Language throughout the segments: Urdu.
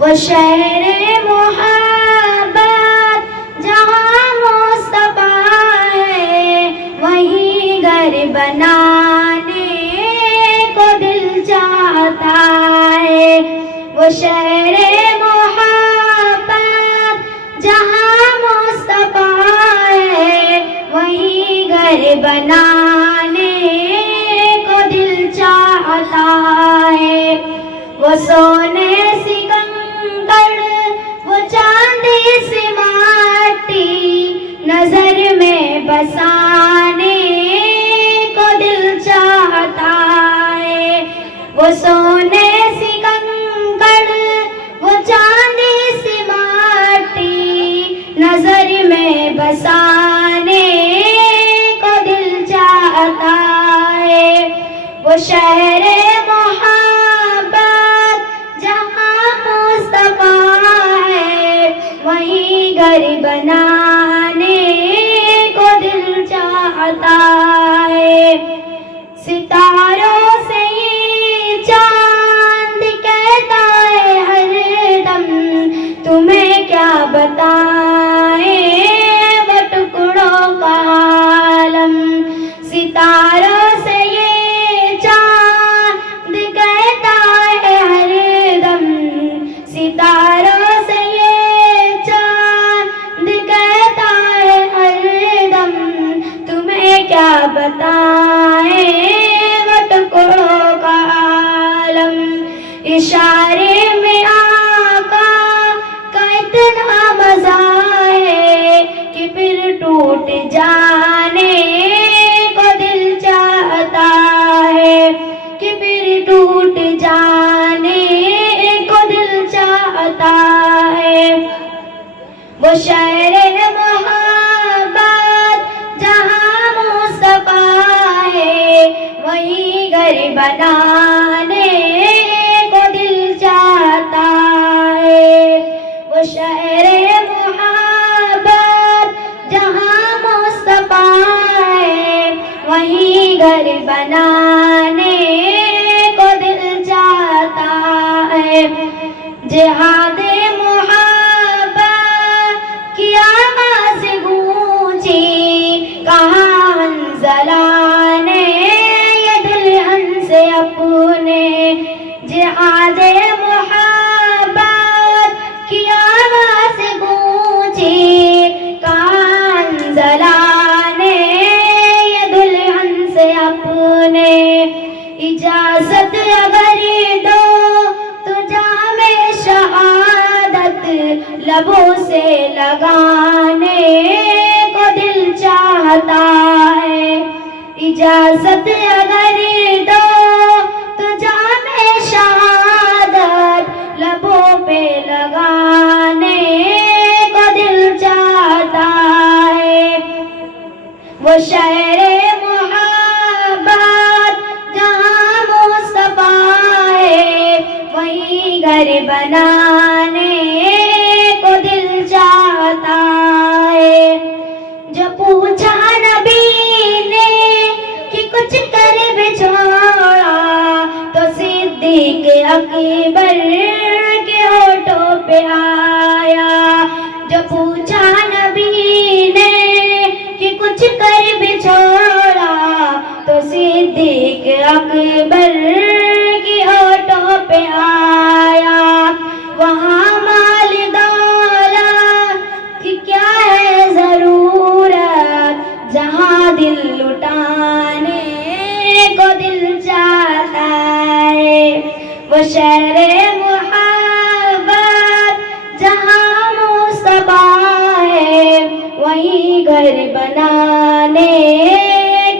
وہ شہر محبت جہاں مصطفیٰ ہے، وہیں گھر بنانے کو دل چاہتا ہے۔ وہ شہر محبت جہاں مصطفیٰ ہے، وہیں گھر بنانے کو دل چاہتا ہے۔ وہ سونے سی کنکڑ، وہ چاندی سی مٹی، نظر میں بسانے کو دل چاہتا ہے۔ وہ سونے سی کنکڑ، وہ چاندی سی مٹی، نظر میں بسانے کو دل چاہتا ہے۔ وہ شہر محبت جہاں مصطفیٰ ہے، وہیں گھر بنانے کو دل چاہتا ہے۔ ستاروں سے یہ چاند کہتا ہے ہر دم، تمہیں کیا بتائیں وہ ٹکڑوں کا عالم۔ ستاروں سے یہ چاند کہتا ہے ہر دم، ستاروں سے یہ چاند کہتا ہے ہر دم، تمہیں کیا بتائیں وہ ٹکڑوں کا عالم۔ اشارے میں آقا کا اتنا مزہ ہے کہ پھر ٹوٹ جانے کو دل چاہتا ہے، کہ پھر ٹوٹ جانے کو دل چاہتا ہے۔ وہ شہر محبت جہاں مصطفیٰ ہے، وہیں گھر بنانے کو دل چاہتا ہے۔ وہ شہر محبت جہاں مصطفیٰ ہے، وہیں گھر بنانے کو دل چاہتا ہے۔ جہاد محبت کی آواز گونجی، کہاں حنظلہ نے یہ دلہن سے اپنے۔ جہاد محبت کی آواز گونجی، کہاں حنظلہ نے یہ دلہن سے اپنے۔ اجازت اگر دو تو جام شہادت لبوں سے لگانے کو دل چاہتا ہے۔ اجازت اگر دو تو جام شہادت لبوں پہ لگانے کو دل چاہتا ہے۔ وہ شہر محبت جہاں مصطفیٰ ہے، وہیں گھر بنانے کو دل چاہتا ہے۔ جو پوچھا نبی نے کہ کچھ کر بھی چھوڑا، تو صدیق اکبر کے ہونٹوں پہ آیا۔ جو پوچھا نبی نے کہ کچھ کر بھی چھوڑا، تو صدیق اکبر کی ہونٹوں پہ آیا۔ وہاں مال دولت کی کیا ہے ضرورت، جہاں دل لٹانے کو دل چاہتا ہے۔ وہ شہر محبت جہاں مصطفیٰ ہے، وہیں گھر بنانے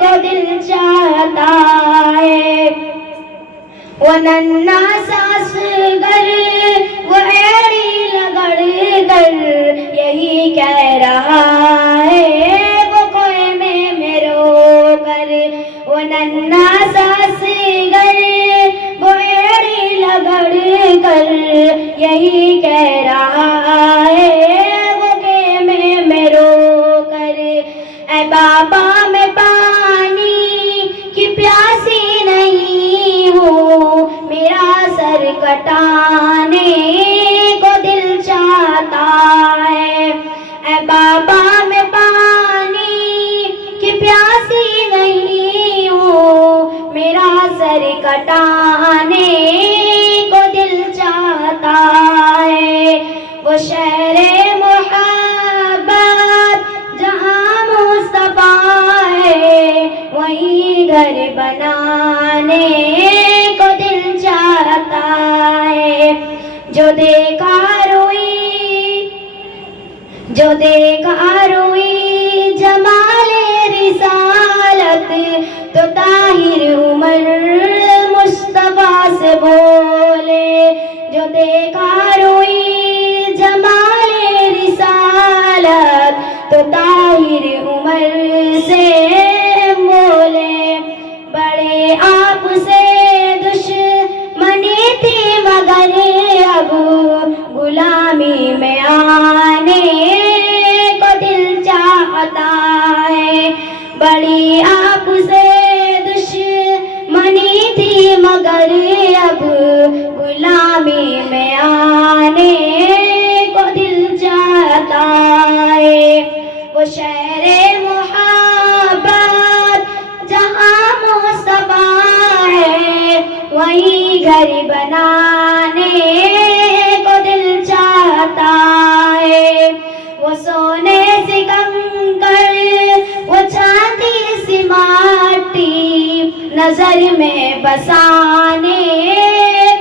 کو دل چاہتا ہے۔ وہ ننھا سا اصغر، وہ ایڑی لگڑ کر یہی کہہ رہا ہے وہ خیمے میں رو کر۔ وہ ننھا سا اصغر، وہ ایڑی لگڑ کر یہی کہہ رہا ہے وہ خیمے میں رو کر۔ اے بابا میں پانی کی پیاسی نہیں ہوں، میرا سر کٹانے لٹانے کو دل چاہتا ہے، وہ شہر محبت جہاں مصطفیٰ ہے، وہیں گھر بنانے کو دل چاہتا ہے۔ جو دیکھا روئی جمال رسالت، تو طاہر عمر مصطفیٰ سے بولے۔ جو دیکھا روئی جمال رسالت، تو طاہر عمر سے بولے۔ بڑے آپ سے دشمنی تھی مگر اب غلامی میں آنے کو دل چاہتا ہے، بڑی آپ سے دشمنی تھی مگر اب غلامی میں آنے کو دل چاہتا ہے۔ وہ شہر محبت جہاں مصطفیٰ ہے، وہیں گھر بنانے کو دل چاہتا ہے۔ وہ سونے سے کنکر، وہ چاندی سی ماٹی، نظر میں بسانے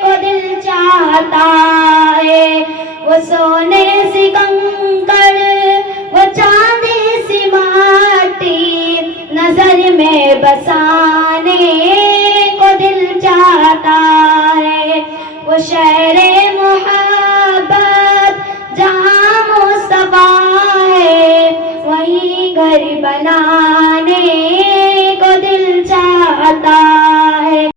کو دل چاہتا ہے۔ وہ سونے سے کنکر، وہ چاندی سی ماٹی، نظر میں بسانے کو دل چاہتا ہے۔ وہ شہر محبت جہاں مصطفیٰ ہے، وہیں گھر بنانے کو دل چاہتا